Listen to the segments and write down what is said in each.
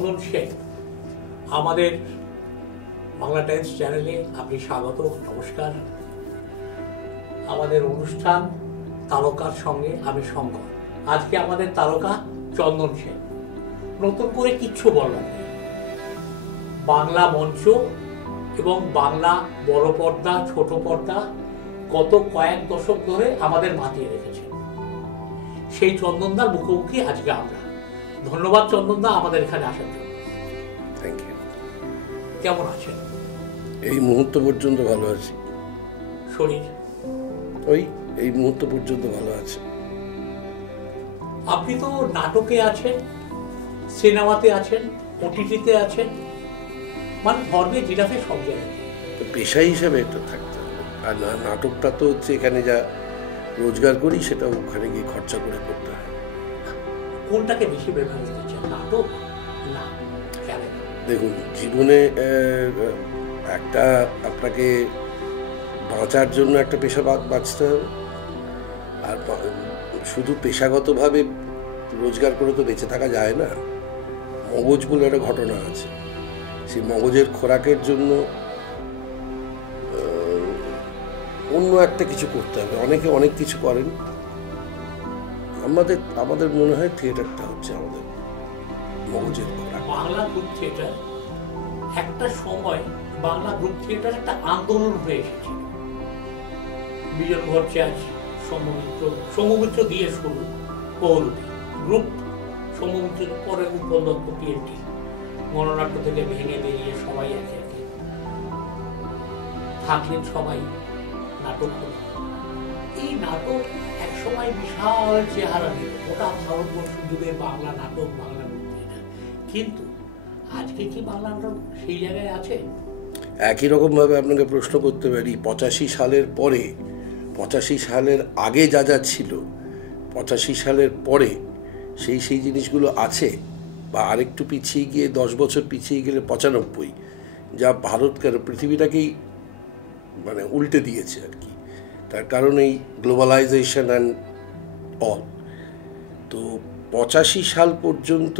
চন্দন সেন, আমাদের বাংলা টাইমস চ্যানেলে আপনি স্বাগত, নমস্কার। আমাদের অনুষ্ঠান তারকার সঙ্গে আমি শঙ্কর। আজকে আমাদের তারকা চন্দন সেন। নতুন করে কিচ্ছু বলার নেই, বাংলা মঞ্চ এবং বাংলা বড় পর্দা ছোট পর্দা গত কয়েক দশক ধরে আমাদের মাতিয়ে রেখেছে। সেই চন্দনদার মুখোমুখি আজকে আমরা। ধন্যবাদ চন্দনদা আমাদের এখানে আসার জন্য। Thank you. কেমন আছেন? এই মুহূর্ত পর্যন্ত ভালো আছি। শরীর? এই মুহূর্ত পর্যন্ত ভালো আছে। আপনি তো নাটকে আছেন, সিনেমাতে আছেন, ওটিটিতে আছেন, মানে ধর্মে জিরাফে সব জায়গায়। পেশা হিসাবে এটা থাকতে হবে। আর নাটকটা তো হচ্ছে এখানে যা রোজগার করি সেটা ওখানে গিয়ে খরচা করে করতে হয়। কোনটাকে বেশি প্রেফারেন্স দিচ্ছেন, নাটক না কেন? দেখুন, জীবনে একটা আপনাকে বাঁচার জন্য একটা পেশা বাঁচতে হবে। আর শুধু পেশাগতভাবে রোজগার করে তো বেঁচে থাকা যায় না। মগজ বলে একটা ঘটনা আছে, সেই মগজের খোরাকের জন্য অন্য একটা কিছু করতে হবে। অনেকে অনেক কিছু করেন, আমাদের মনে হয় থিয়েটারটা হচ্ছে আমাদের মগজের খোরাক। বাংলা গ্রুপ থিয়েটার একটা সময়, বাংলা গ্রুপ থিয়েটার একটা আন্দোলন হয়ে এসেছিল। বিজন ভট্টাচার্য, সৌম্যমিত্র দিয়ে শুরু কৌরুতি গ্রুপ, সৌম্যমিত্রের পরে উৎপল দত্ত পিএনটি, গণনাট্য থেকে ভেঙে বেরিয়ে সবাই একে একে থাকলেন, সবাই নাটক হল। এই নাটক এক সময় বিশাল চেহারা নিল, ওটা ভারতবর্ষ জুড়ে বাংলা নাটক, বাংলা গ্রুপ থিয়েটার। কিন্তু আজকে কি বাংলা নাটক সেই জায়গায় আছে? একই রকমভাবে আপনাকে প্রশ্ন করতে পারি, 85 সালের পরে, 85 সালের আগে যা যা ছিল, 85 সালের পরে সেই জিনিসগুলো আছে, বা আরেকটু পিছিয়ে গিয়ে 10 বছর পিছিয়ে গেলে 95, যা ভারতকে, পৃথিবীটাকেই মানে উল্টে দিয়েছে আর কি। তার কারণ এই গ্লোবালাইজেশন অ্যান্ড অল। তো 85 সাল পর্যন্ত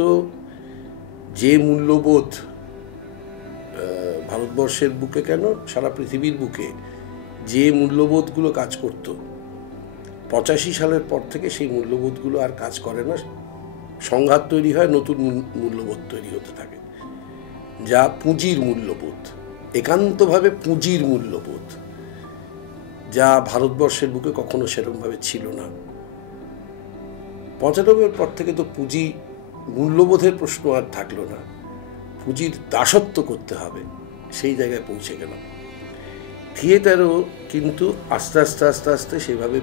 যে মূল্যবোধ ভারতবর্ষের বুকে কেন সারা পৃথিবীর বুকে যে মূল্যবোধগুলো কাজ করত, 85 সালের পর থেকে সেই মূল্যবোধগুলো আর কাজ করে না। সংঘাত তৈরি হয়, নতুন মূল্যবোধ তৈরি হতে থাকে, যা পুঁজির মূল্যবোধ, একান্তভাবে পুঁজির মূল্যবোধ, যা ভারতবর্ষের বুকে কখনো সেরকমভাবে ছিল না। 95-এর পর থেকে তো পুঁজি মূল্যবোধের প্রশ্ন আর থাকলো না, পুঁজির দাসত্ব করতে হবে, সেই জায়গায় পৌঁছে গেল। থিয়েটারও কিন্তু আস্তে আস্তে আস্তে আস্তে সেভাবে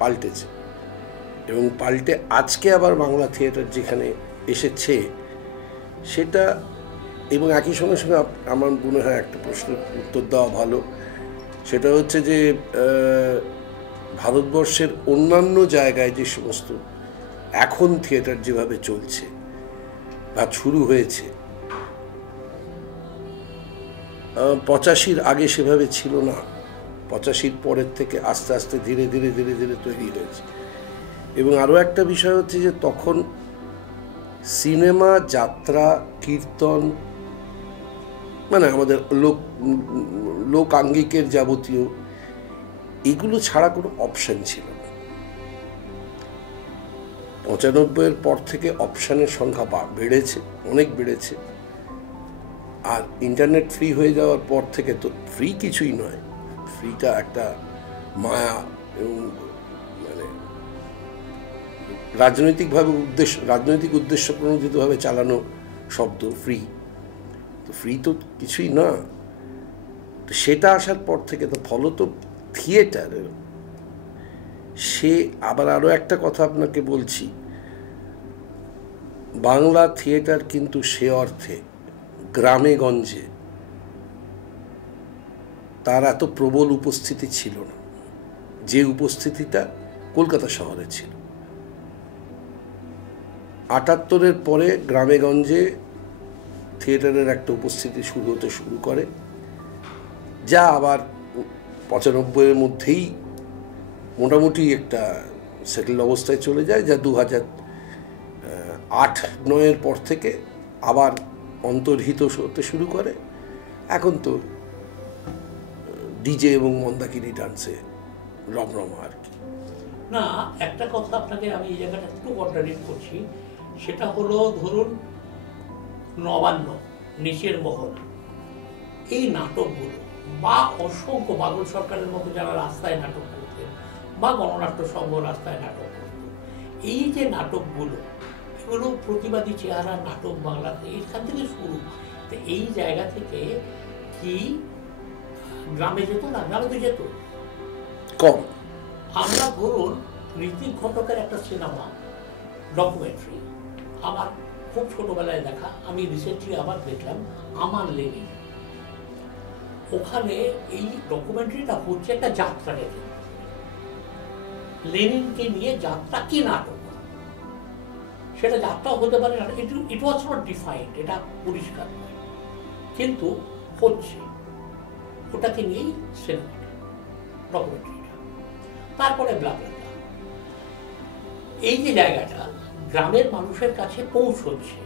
পাল্টেছে, এবং পাল্টে আজকে আবার বাংলা থিয়েটার যেখানে এসেছে সেটা, এবং একই সঙ্গে সঙ্গে আমার মনে হয় একটা প্রশ্নের উত্তর দেওয়া ভালো, সেটা হচ্ছে যে ভারতবর্ষের অন্যান্য জায়গায় যে সমস্ত এখন থিয়েটার যেভাবে চলছে বা শুরু হয়েছে, 85-র আগে সেভাবে ছিল না। 85-র পরের থেকে আস্তে আস্তে ধীরে ধীরে ধীরে ধীরে তৈরি হয়েছে। এবং আরও একটা বিষয় হচ্ছে যে তখন সিনেমা, যাত্রা, কীর্তন, মানে আমাদের লোকাঙ্গিকের যাবতীয় এগুলো ছাড়া কোনো অপশান ছিল না। 95-এর পর থেকে অপশানের সংখ্যা বেড়েছে, অনেক বেড়েছে। আর ইন্টারনেট ফ্রি হয়ে যাওয়ার পর থেকে তো ফ্রি কিছুই নয়, ফ্রিটা একটা মায়া, এবং মানে রাজনৈতিক উদ্দেশ্য প্রণোদিতভাবে চালানো শব্দ ফ্রি, তো ফ্রি তো কিছুই না। তো সেটা আসার পর থেকে তো ফলত থিয়েটারের সে আবার আরও একটা কথা আপনাকে বলছি, বাংলা থিয়েটার কিন্তু সে অর্থে গ্রামে গঞ্জে তার এত প্রবল উপস্থিতি ছিল না, যে উপস্থিতিটা কলকাতা শহরে ছিল। 78-এর পরে গ্রামে গঞ্জে থিয়েটারের একটা উপস্থিতি শুরু হতে শুরু করে, যা আবার 95-এর মধ্যেই মোটামুটি একটা সেটেল অবস্থায় চলে যায়, যা 2008-9-এর পর থেকে আবার অন্তর্হিত হতে শুরু করে। এখন তো ডিজে এবং মন্দাকিনী ডান্সে রমরমা আর কি। না, একটা কথা আপনাকে আমি এই জায়গাটা একটু কন্ট্রাডিক্ট করছি, সেটা হলো ধরুন নবান্ন, নিচের মহল, এই নাটকগুলো বা অসংখ্য বাদল সরকারের মতো যারা রাস্তায় নাটক করতেন বা গণনাট্য সংঘ রাস্তায় নাটক করত, এই যে নাটকগুলো এগুলো প্রতিবাদী চেহারা নাটক বাংলাতে এখান থেকে শুরু। তো এই জায়গা থেকে কি গ্রামে যেত না? গ্রামে তো যেত কম। আমরা ধরুন ঋত্বিক ঘটকের একটা সিনেমা ডকুমেন্টারি আমার খুব ছোটবেলায় দেখা, আমি রিসেন্টলি আবার দেখলাম, আমার লেনিন। ওখানে এই ডকুমেন্টারিটা হচ্ছে একটা যাত্রা রেখে, লেনিনকে নিয়ে যাত্রা, কি নাটক সেটা যাত্রাও হতে পারে না, ইট ওয়াজ নট ডিফাইন্ড, এটা পরিষ্কার নয়, কিন্তু হচ্ছে ওটাকে নিয়েই সিনেমাটা ডকুমেন্টারিটা। তারপরে ব্লাবলাটা, এই যে জায়গাটা গ্রামের মানুষের কাছে পৌঁছচ্ছে।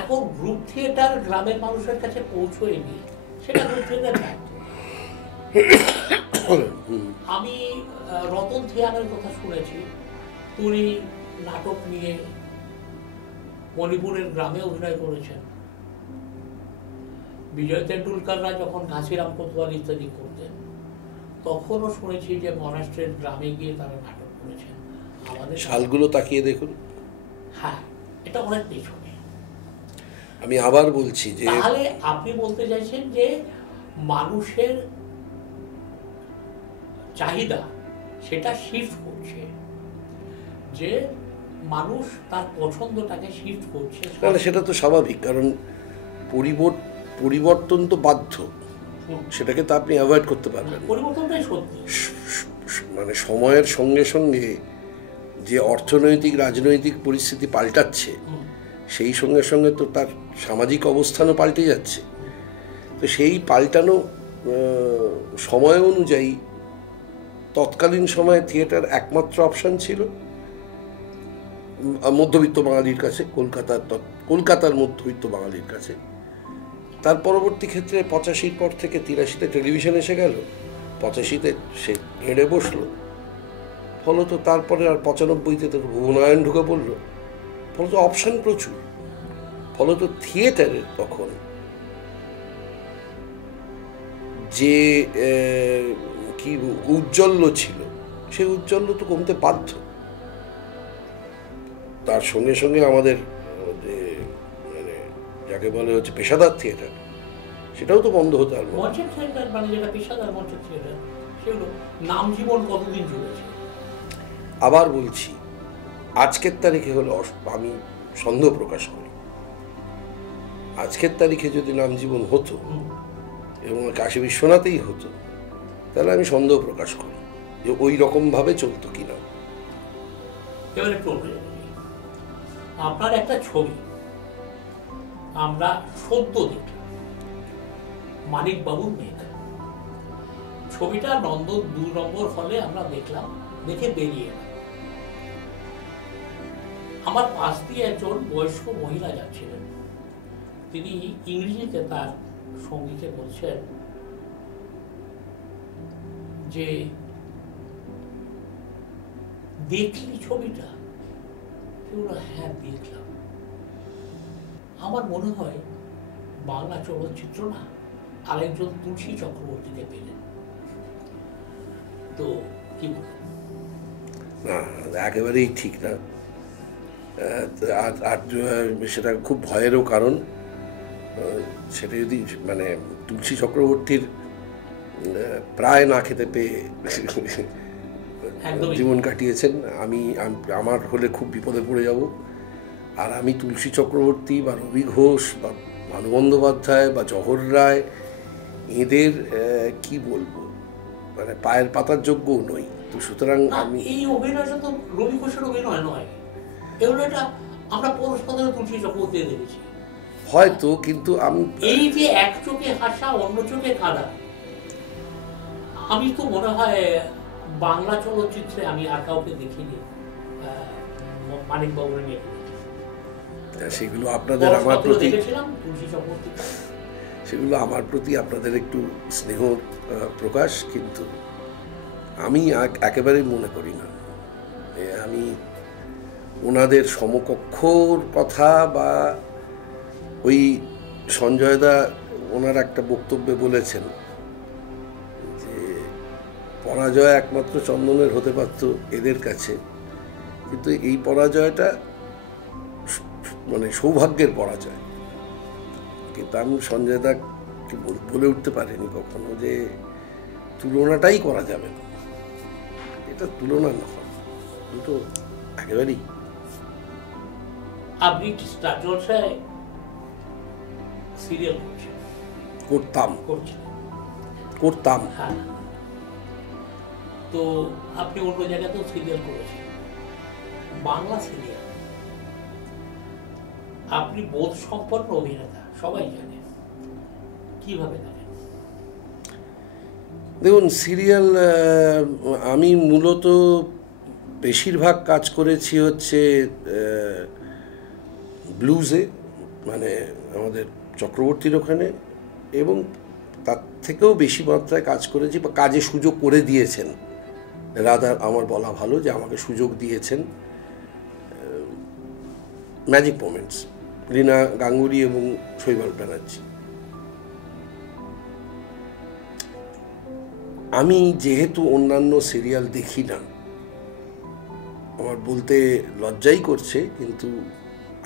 এখন গ্রুপ থিয়েটার গ্রামের মানুষের কাছে পৌঁছয়নি, সেটা গ্রুপ থিয়েটার ব্যর্থ। আমি রতন থিয়ানের কথা শুনেছি, তিনি নাটক নিয়ে মণিপুরের গ্রামে অভিনয় করেছেন। বিজয় তেন্ডুলকাররা যখন ঘাসিরাম কোতোয়াল ইত্যাদি করতেন, তখনও শুনেছি যে মহারাষ্ট্রের গ্রামে গিয়ে তারা নাটক করেছেন। আমাদের সালগুলো তাকিয়ে দেখুন। হ্যাঁ, এটা অনেক পেছনে। আমি আবার বলছি যে তাহলে আপনি বলতে চাইছেন যে মানুষের চাহিদা সেটা শিফট করছে, যে মানুষ তার পছন্দটাকে শিফট করছে। তাহলে সেটা তো স্বাভাবিক, কারণ পরিবর্তন তো বাধ্য, সেটাকে তো আপনি অ্যাভয়েড করতে পারবেন না। পরিবর্তনটাই সত্যি। মানে সময়ের সঙ্গে সঙ্গে যে অর্থনৈতিক রাজনৈতিক পরিস্থিতি পাল্টাচ্ছে, সেই সঙ্গে সঙ্গে তো তার সামাজিক অবস্থানও পাল্টে যাচ্ছে। তো সেই পাল্টানো সময় অনুযায়ী তৎকালীন সময়ে থিয়েটার একমাত্র অপশন ছিল মধ্যবিত্ত বাঙালির কাছে, কলকাতার মধ্যবিত্ত বাঙালির কাছে। তার পরবর্তী ক্ষেত্রে 85 পর থেকে 83-তে টেলিভিশন এসে গেল, 85-তে সে হেঁড়ে বসলো, ফলত তারপরে আর 95-তে তো ভুবনায়ন ঢুকে পড়লো, ফলত অপশন প্রচুর। ফলত থিয়েটারের তখন যে কি উজ্জ্বল্য ছিল, সেই উজ্জ্বল্য তো কমতে বাধ্য। তার সঙ্গে সঙ্গে আমাদের যে মানে যাকে বলে হচ্ছে পেশাদার থিয়েটার, সেটাও তো বন্ধ হতে পারবে। মঞ্চের থিয়েটার মানে যেটা পেশাদার মঞ্চের থিয়েটার, সেগুলো নাম জীবন কতদিন চলেছে। আবার বলছি, আজকের তারিখে হলো আমি সন্দেহ প্রকাশ করি, আজকের তারিখে যদি নাম জীবন হতো এবং কাশী বিশ্বনাথেই হতো, তাহলে আমি সন্দেহ প্রকাশ করি যে ওই রকমভাবে চলতো কিনা। এবারে আপনার একটা ছবি আমরা সদ্য দেখলাম, মানিক বাবুর মেঘ, ছবিটা নন্দন 2 নম্বর হলে আমরা দেখলাম, দেখে বেরিয়ে এলাম। আমার পাশ দিয়ে একজন বয়স্ক মহিলা যাচ্ছিলেন, তিনি ইংরেজিতে তার সঙ্গীকে বলছেন যে দেখলি ছবিটা? সেগুলো হ্যাঁ দেখলাম। আমার মনে হয় বাংলা চলচ্চিত্র না আরেকজন তুলসী চক্রবর্তীকে পেলেন। তো কি বলবেন? না, একেবারেই ঠিক না। আর সেটা খুব ভয়েরও কারণ। সেটা যদি মানে তুলসী চক্রবর্তীর প্রায় না খেতে পেয়ে জীবন কাটিয়েছেন, আমার হলে খুব বিপদে পড়ে যাব। আর আমি তুলসী চক্রবর্তী বা রবি ঘোষ বা ভানু বন্দ্যোপাধ্যায় বা জহর রায়, এদের কি বলবো, মানে পায়ের পাতার যোগ্যও নই। তো সুতরাং আমি এই অভিনয়টা তো রবি ঘোষের অভিনয় নয়, এগুলোটা আমরা পরস্পরের তুলসী চক্রবর্তী দেখেছি হয়তো, কিন্তু আমি এই যে এক চোখে হাসা অন্য চোখে কাঁদা, আমি তো মনে হয় বাংলা চলচ্চিত্রে আমি আর কাউকে দেখিনি মানিক বাবুর নিয়ে। সেগুলো আপনাদের আমার প্রতি, দেখেছিলাম তুলসী চক্রবর্তীতে। সেগুলো আমার প্রতি আপনাদের একটু স্নেহ প্রকাশ, কিন্তু আমি একেবারেই মনে করি না। আমি ওনাদের সমকক্ষর কথা বা ওই সঞ্জয়দা ওনার একটা বক্তব্যে বলেছেন যে পরাজয় একমাত্র চন্দনের হতে পারত এদের কাছে, কিন্তু এই পরাজয়টা মানে সৌভাগ্যের পরাজয়। কিন্তু আমি সঞ্জয়দাকে বলে উঠতে পারিনি কখনো যে তুলনাটাই করা যাবে না, এটা তুলনা নয়, দুটো একেবারেই। আপনি স্টার জলসায় সিরিয়াল করতাম। হ্যাঁ, তো আপনি অন্য জায়গাতেও সিরিয়াল করেছেন, বাংলা সিরিয়াল। আপনি বোধ সম্পন্ন অভিনেতা, সবাই জানে, কিভাবে দেখেন? দেখুন, সিরিয়াল আমি মূলত বেশিরভাগ কাজ করেছি হচ্ছে ব্লুজে, মানে আমাদের চক্রবর্তীর ওখানে, এবং তার থেকেও বেশি মাত্রায় কাজ করেছি বা কাজে সুযোগ করে দিয়েছেন রাদার, আমার বলা ভালো যে আমাকে সুযোগ দিয়েছেন ম্যাজিক মোমেন্টস, রীনা গাঙ্গুলি এবং শৈবাল ব্যানার্জি। আমি যেহেতু অন্যান্য সিরিয়াল দেখি না, আমার বলতে লজ্জাই করছে, কিন্তু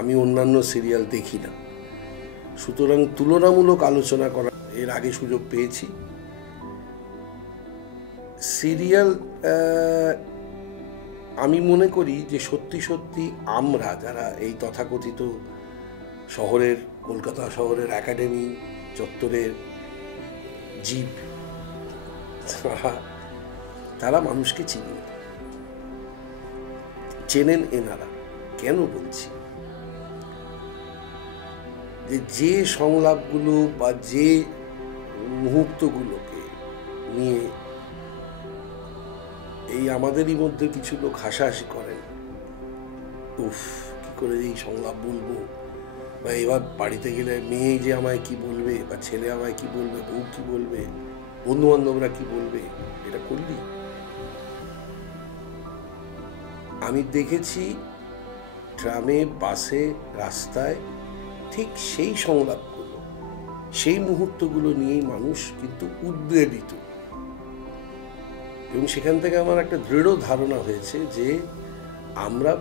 আমি অন্যান্য সিরিয়াল দেখি না, সুতরাং তুলনামূলক আলোচনা করা এর আগে সুযোগ পেয়েছি। সিরিয়াল আমি মনে করি যে সত্যি সত্যি আমরা যারা এই তথাকথিত শহরের, কলকাতা শহরের একাডেমি চত্বরের জীব, তারা মানুষকে চিনি, চেনেন এনারা। কেন বলছি? যে সংলাপগুলো বা যে মুহূর্তগুলোকে নিয়ে এই আমাদেরই মধ্যে কিছু লোক হাসাহাসি করেন, উফ কি করে এই সংলাপ বলবো, বা এবার বাড়িতে গেলে মেয়ে যে আমায় কি বলবে, বা ছেলে আমায় কি বলবে, বউ কি বলবে, বন্ধু বান্ধবরা কি বলবে, এটা করলি। আমি দেখেছি ট্রামে, বাসে, রাস্তায় ঠিক সেই সংলাপগুলো, সেই মুহূর্তগুলো নিয়েই মানুষ কিন্তু উদ্বেলিত, এবং সেখান থেকে আমার একটা দৃঢ় ধারণা হয়েছে যে আমরা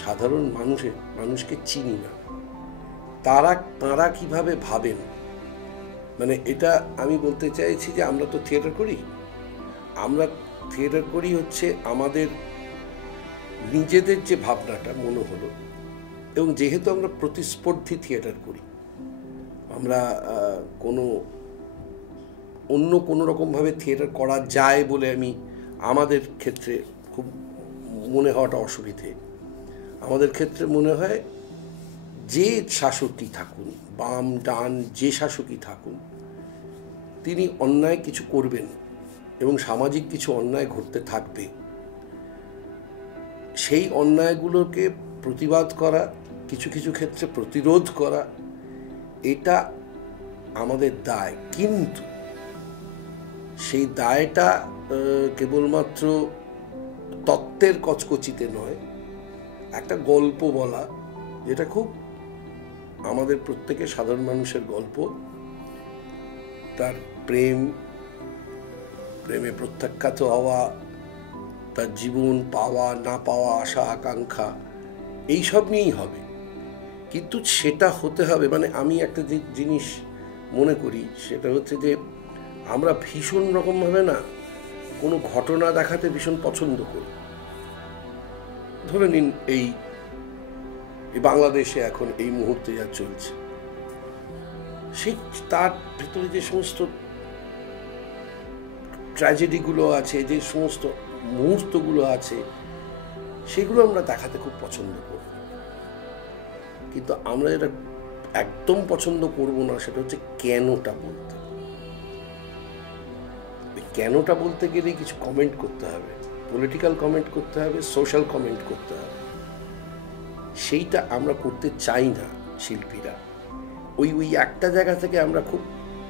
সাধারণ মানুষকে চিনি না, তারা কিভাবে ভাবেন। মানে এটা আমি বলতে চাইছি যে আমরা তো থিয়েটার করি হচ্ছে আমাদের নিজেদের যে ভাবনাটা মনে হলো, এবং যেহেতু আমরা প্রতিস্পর্ধী থিয়েটার করি, আমরা অন্য কোনো রকমভাবে থিয়েটার করা যায় বলে আমাদের ক্ষেত্রে খুব মনে হওয়াটা অসুবিধে। আমাদের ক্ষেত্রে মনে হয় যে শাসকই থাকুন, বাম ডান যে শাসকই থাকুন, তিনি অন্যায় কিছু করবেন এবং সামাজিক কিছু অন্যায় ঘটতে থাকবে। সেই অন্যায়গুলোকে প্রতিবাদ করা, কিছু কিছু ক্ষেত্রে প্রতিরোধ করা, এটা আমাদের দায়। কিন্তু সেই দায়টা কেবলমাত্র তত্ত্বের কচকচিতে নয়, একটা গল্প বলা, যেটা খুব আমাদের প্রত্যেকের সাধারণ মানুষের গল্প, তার প্রেমে প্রত্যাখ্যাত হওয়া, তার জীবন পাওয়া না পাওয়া, আশা আকাঙ্ক্ষা, এইসব নিয়েই হবে। কিন্তু সেটা হতে হবে, মানে আমি একটা যে জিনিস মনে করি সেটা হচ্ছে যে আমরা ভীষণ রকমভাবে না কোনো ঘটনা দেখাতে ভীষণ পছন্দ করি। ধরে নিন এই বাংলাদেশে এখন এই মুহূর্তে যা চলছে, সেই তার ভিতরে যে সমস্ত ট্র্যাজেডিগুলো আছে, যে সমস্ত মুহূর্তগুলো আছে, সেগুলো আমরা দেখাতে খুব পছন্দ করি। কিন্তু আমরা এটা একদম পছন্দ করব না, সেটা হচ্ছে কেনটা বলতে। কেনটা বলতে গেলে কিছু কমেন্ট করতে হবে, পলিটিক্যাল কমেন্ট করতে হবে, সোশ্যাল কমেন্ট করতে হবে। সেইটা আমরা করতে চাই না শিল্পীরা। ওই ওই একটা জায়গা থেকে আমরা খুব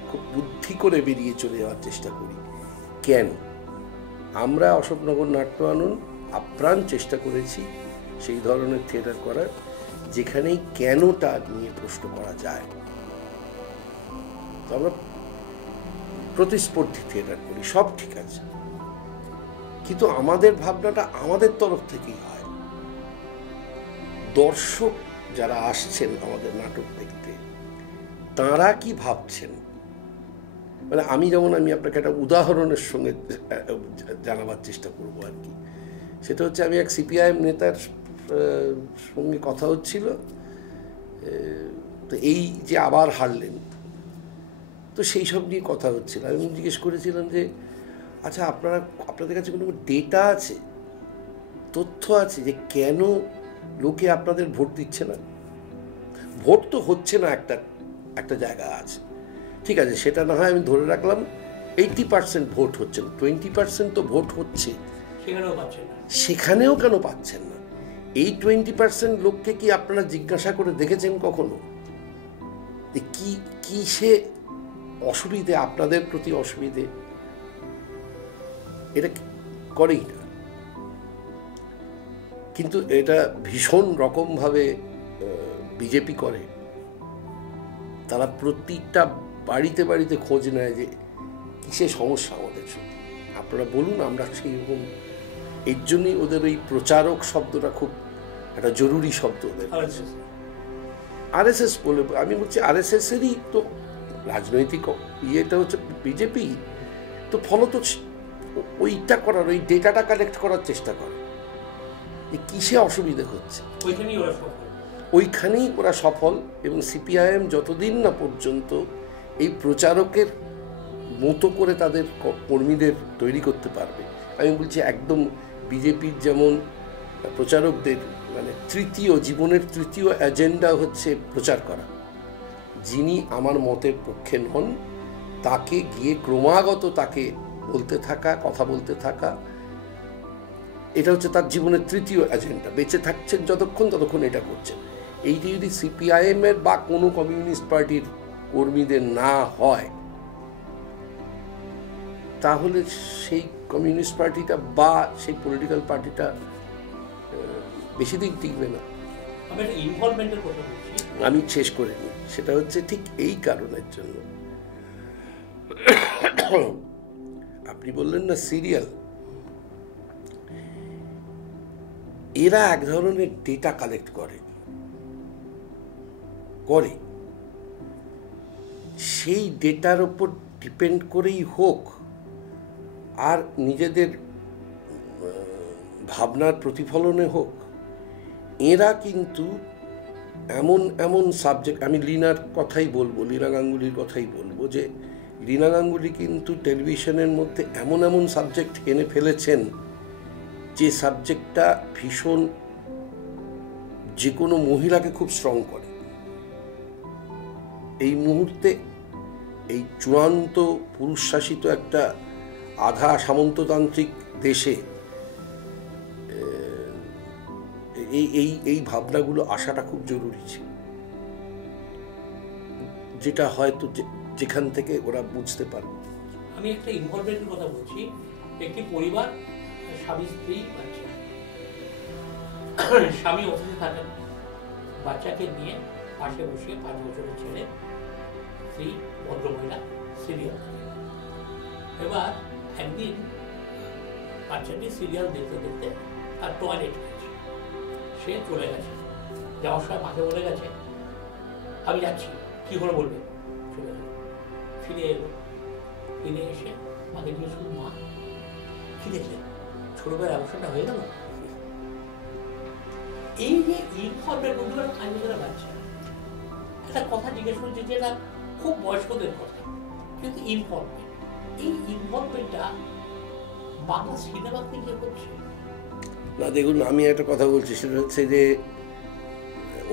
খুব বুদ্ধি করে বেরিয়ে চলে যাওয়ার চেষ্টা করি। কেন? আমরা অশোকনগর নাট্য আনন্দ আপ্রাণ চেষ্টা করেছি সেই ধরনের থিয়েটার করার, যেখানেই কেনটা নিয়ে প্রশ্ন করা যায়। আমরা প্রতিস্পর্ধী থিয়েটার করি, সব ঠিক আছে, কিন্তু আমাদের ভাবনাটা আমাদের তরফ থেকেই হয়। দর্শক যারা আসছেন আমাদের নাটক দেখতে, তাঁরা কি ভাবছেন, মানে আমি আপনাকে একটা উদাহরণের সঙ্গে জানাবার চেষ্টা করবো আর কি। সেটা হচ্ছে, আমি এক সিপিআইএম নেতার সঙ্গে কথা হচ্ছিল, তো এই যে আবার হারলেন, তো সেই সব নিয়ে কথা হচ্ছিল। আমি জিজ্ঞেস করেছিলাম যে আচ্ছা, আপনাদের কাছে কোনো ডেটা আছে, তথ্য আছে যে কেন লোকে আপনাদের ভোট দিচ্ছে না? ভোট তো হচ্ছে না, একটা জায়গা আছে, ঠিক আছে, সেটা না হয় আমি ধরে রাখলাম 80% ভোট হচ্ছে না, 20% তো ভোট হচ্ছে, সেখানেও কেন পাচ্ছেন না? এই 20% লোককে কি আপনারা জিজ্ঞাসা করে দেখেছেন কখনো কি সে অসুবিধে, আপনাদের প্রতি অসুবিধে? এটা করেই না। কিন্তু এটা ভীষণ রকমভাবে বিজেপি করে। তারা প্রতিটা বাড়িতে বাড়িতে খোঁজ নেয় যে কিসে সমস্যা আমাদের সঙ্গে, আপনারা বলুন, আমরা সেই রকম। এর জন্যই ওদের ওই প্রচারক শব্দটা খুব একটা জরুরি শব্দ ওদের কাছে। আরএসএস বলে, আমি বলছি আরএসএস এরই তো রাজনৈতিক ইয়েটা হচ্ছে বিজেপি, তো ফলত ওইটা করার, ওই ডেটাটা কালেক্ট করার চেষ্টা করে যে কিসে অসুবিধে হচ্ছে, ওইখানেই ওরা সফল। এবং সিপিআইএম যতদিন না পর্যন্ত এই প্রচারকের মতো করে তাদের কর্মীদের তৈরি করতে পারবে, আমি বলছি একদম বিজেপির যেমন প্রচারকদের মানে জীবনের তৃতীয় এজেন্ডা হচ্ছে প্রচার করা, যিনি আমার মতের পক্ষে নন তাকে গিয়ে ক্রমাগত তাকে বলতে থাকা, কথা বলতে থাকা, এটা হচ্ছে তার জীবনের তৃতীয় এজেন্ডা। বেঁচে থাকছেন ততক্ষণ এটা করছেন। এইটি যদি সিপিআইএম এর বা কোনো কমিউনিস্ট পার্টির কর্মীদের না হয়, তাহলে সেই কমিউনিস্ট পার্টিটা বা সেই পলিটিক্যাল পার্টিটা বেশি দিন টিকবে না। আমি শেষ করে নিই, সেটা হচ্ছে ঠিক এই কারণের জন্য। আপনি বললেন না সিরিয়াল, এরা এক ধরনের ডেটা কালেক্ট করে, সেই ডেটার উপর ডিপেন্ড করেই হোক আর নিজেদের ভাবনার প্রতিফলনে হোক, এরা কিন্তু এমন সাবজেক্ট, আমি লীনার কথাই বলবো, লীনা গাঙ্গুলির কথাই বলবো, যে লীনা গাঙ্গুলি কিন্তু টেলিভিশনের মধ্যে এমন সাবজেক্ট এনে ফেলেছেন যে সাবজেক্টটা ভীষণ যে কোনো মহিলাকে খুব স্ট্রং করে। এই মুহূর্তে এই চূড়ান্ত পুরুষ শাসিত একটা আধা সামন্ততান্ত্রিক দেশে এই ভাবনাগুলো আসাটা খুব জরুরি ছিল, যেটা হয়তো যেখান থেকে ওরা বুঝতে পারবে। আমি একটা ইনভলভমেন্টের কথা বলছি। একটি পরিবার, স্বামী স্ত্রী বাচ্চা, স্বামী অফিসে থাকেন, বাচ্চাকে নিয়ে পাশে বসে 5 বছরের ছেলে, স্ত্রী ভদ্রমহিলা সিরিয়াল। এবার একদিন বাচ্চাটি সিরিয়াল দেখতে দেখতে তার টয়লেট গেছে, সে চলে গেছে, যাওয়ার সময় মাকে বলে গেছে আমি যাচ্ছি, কি করে বলবে, চলে গেল। ফিরে এলো, ফিরে এসে মাকে জিজ্ঞেস করল, মা কি দেখলেন, ছোটবেলার ব্যবসাটা হয়ে গেল। এই যে ইনফরমেন্ট বুঝবার কাজে বাচ্চা একটা কথা জিজ্ঞেস করছে, যেটা খুব বয়স্কদের কথা, কিন্তু ইনফরমেন্ট, এই ইনফরমেন্টটা বাংলা সিনেমাতে গিয়ে করছে না। দেখুন, আমি একটা কথা বলছি, সেটা হচ্ছে যে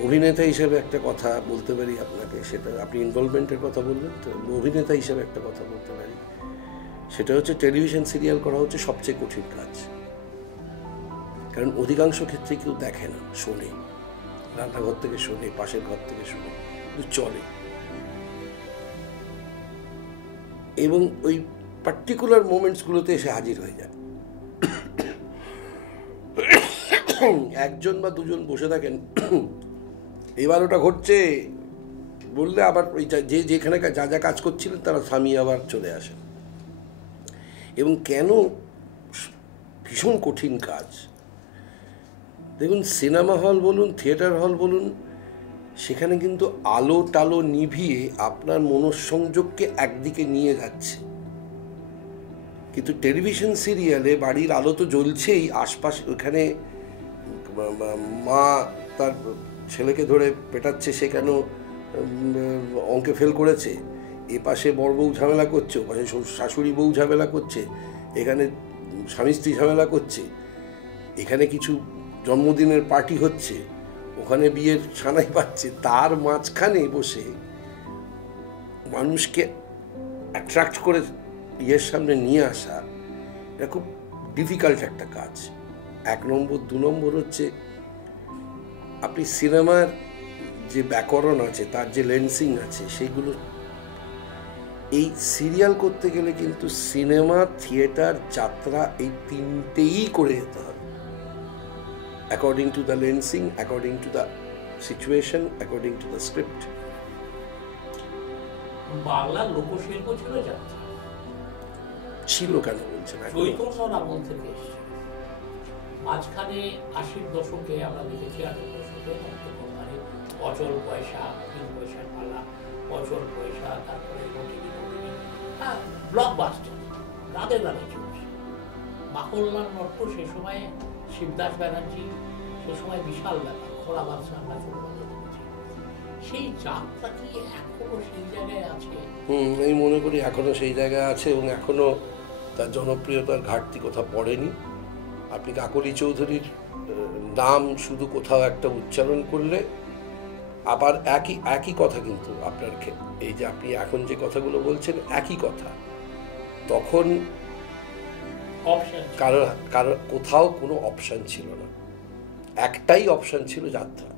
অভিনেতা হিসেবে একটা কথা বলতে পারি আপনাকে, সেটা আপনি ইনভলভমেন্টের কথা বলবেন, তো অভিনেতা হিসেবে একটা কথা বলতে পারি, সেটা হচ্ছে টেলিভিশন সিরিয়াল করা হচ্ছে সবচেয়ে কঠিন কাজ। কারণ অধিকাংশ ক্ষেত্রে কেউ দেখে না, শোনে, রান্নাঘর থেকে শোনে, পাশের ঘর থেকে শোনে, কিন্তু চলে। এবং ওই পার্টিকুলার মোমেন্টসগুলোতে এসে হাজির হয়ে যায়। একজন বা দুজন বসে থাকেন, এবার ওটা ঘটছে বললে আবার ওই যে যেখানে যা যা কাজ করছিলেন তারা থামিয়ে আবার চলে আসেন। এবং কেন ভীষণ কঠিন কাজ। দেখুন, সিনেমা হল বলুন, থিয়েটার হল বলুন, সেখানে কিন্তু আলো টালো নিভিয়ে আপনার মনঃসংযোগকে একদিকে নিয়ে যাচ্ছে। কিন্তু টেলিভিশন সিরিয়ালে বাড়ির আলো তো জ্বলছেই, আশপাশ ওখানে মা তার ছেলেকে ধরে পেটাচ্ছে, সে কেন অঙ্কে ফেল করেছে, এ পাশে বড় বউ ঝামেলা করছে, ও পাশে শাশুড়ি বউ ঝামেলা করছে, এখানে স্বামী স্ত্রী ঝামেলা করছে, এখানে কিছু জন্মদিনের পার্টি হচ্ছে, ওখানে বিয়ের সানাই পাচ্ছে, তার মাঝখানে বসে মানুষকে অ্যাট্রাক্ট করে ইয়ের সামনে নিয়ে আসা, এটা খুব ডিফিকাল্ট একটা কাজ। 1 নম্বর। 2 নম্বর হচ্ছে, আপনি সিনেমার যে ব্যাকরণ আছে, তার যে লেন্সিং আছে, সেগুলো এই সিরিয়াল করতে গেলে কিন্তু সিনেমা, থিয়েটার, যাত্রা এই তিনটেই করে যেতে হবে, according to the lensing, according to the situation, according to the script. বাংলার লোকশিল্প ছিল যাত্রা, ছিল কেন বলছেন? চৈতন্যর আমল থেকে এসেছে। মাঝখানে 80-র দশকে আমরা দেখেছি, 80-র দশকে মানে অচল পয়সা, 3 পয়সার পালা, অচল পয়সা, তারপরে ব্লকবাস্টার রাধে রাধে চলছে। মাখনলাল নট্ট সে সময়, শিবদাস ব্যানার্জি সে সময় বিশাল ব্যাপার, খোলা বাদশা আমরা ছোটবেলা দেখেছি। সেই যাত্রা কি এখনো সেই জায়গায় আছে? আমি মনে করি এখনো সেই জায়গায় আছে, এবং এখনো তার জনপ্রিয়তার ঘাটতি কোথাও পড়েনি। আপনি কাকলি চৌধুরীর নাম শুধু কোথাও একটা উচ্চারণ করলে আবার একই কথা, কিন্তু আপনার এই যে আপনি এখন যে কথাগুলো বলছেন একই কথা, তখন কারণ কোথাও কোনো অপশান ছিল না, একটাই অপশান ছিল, যাত্রা।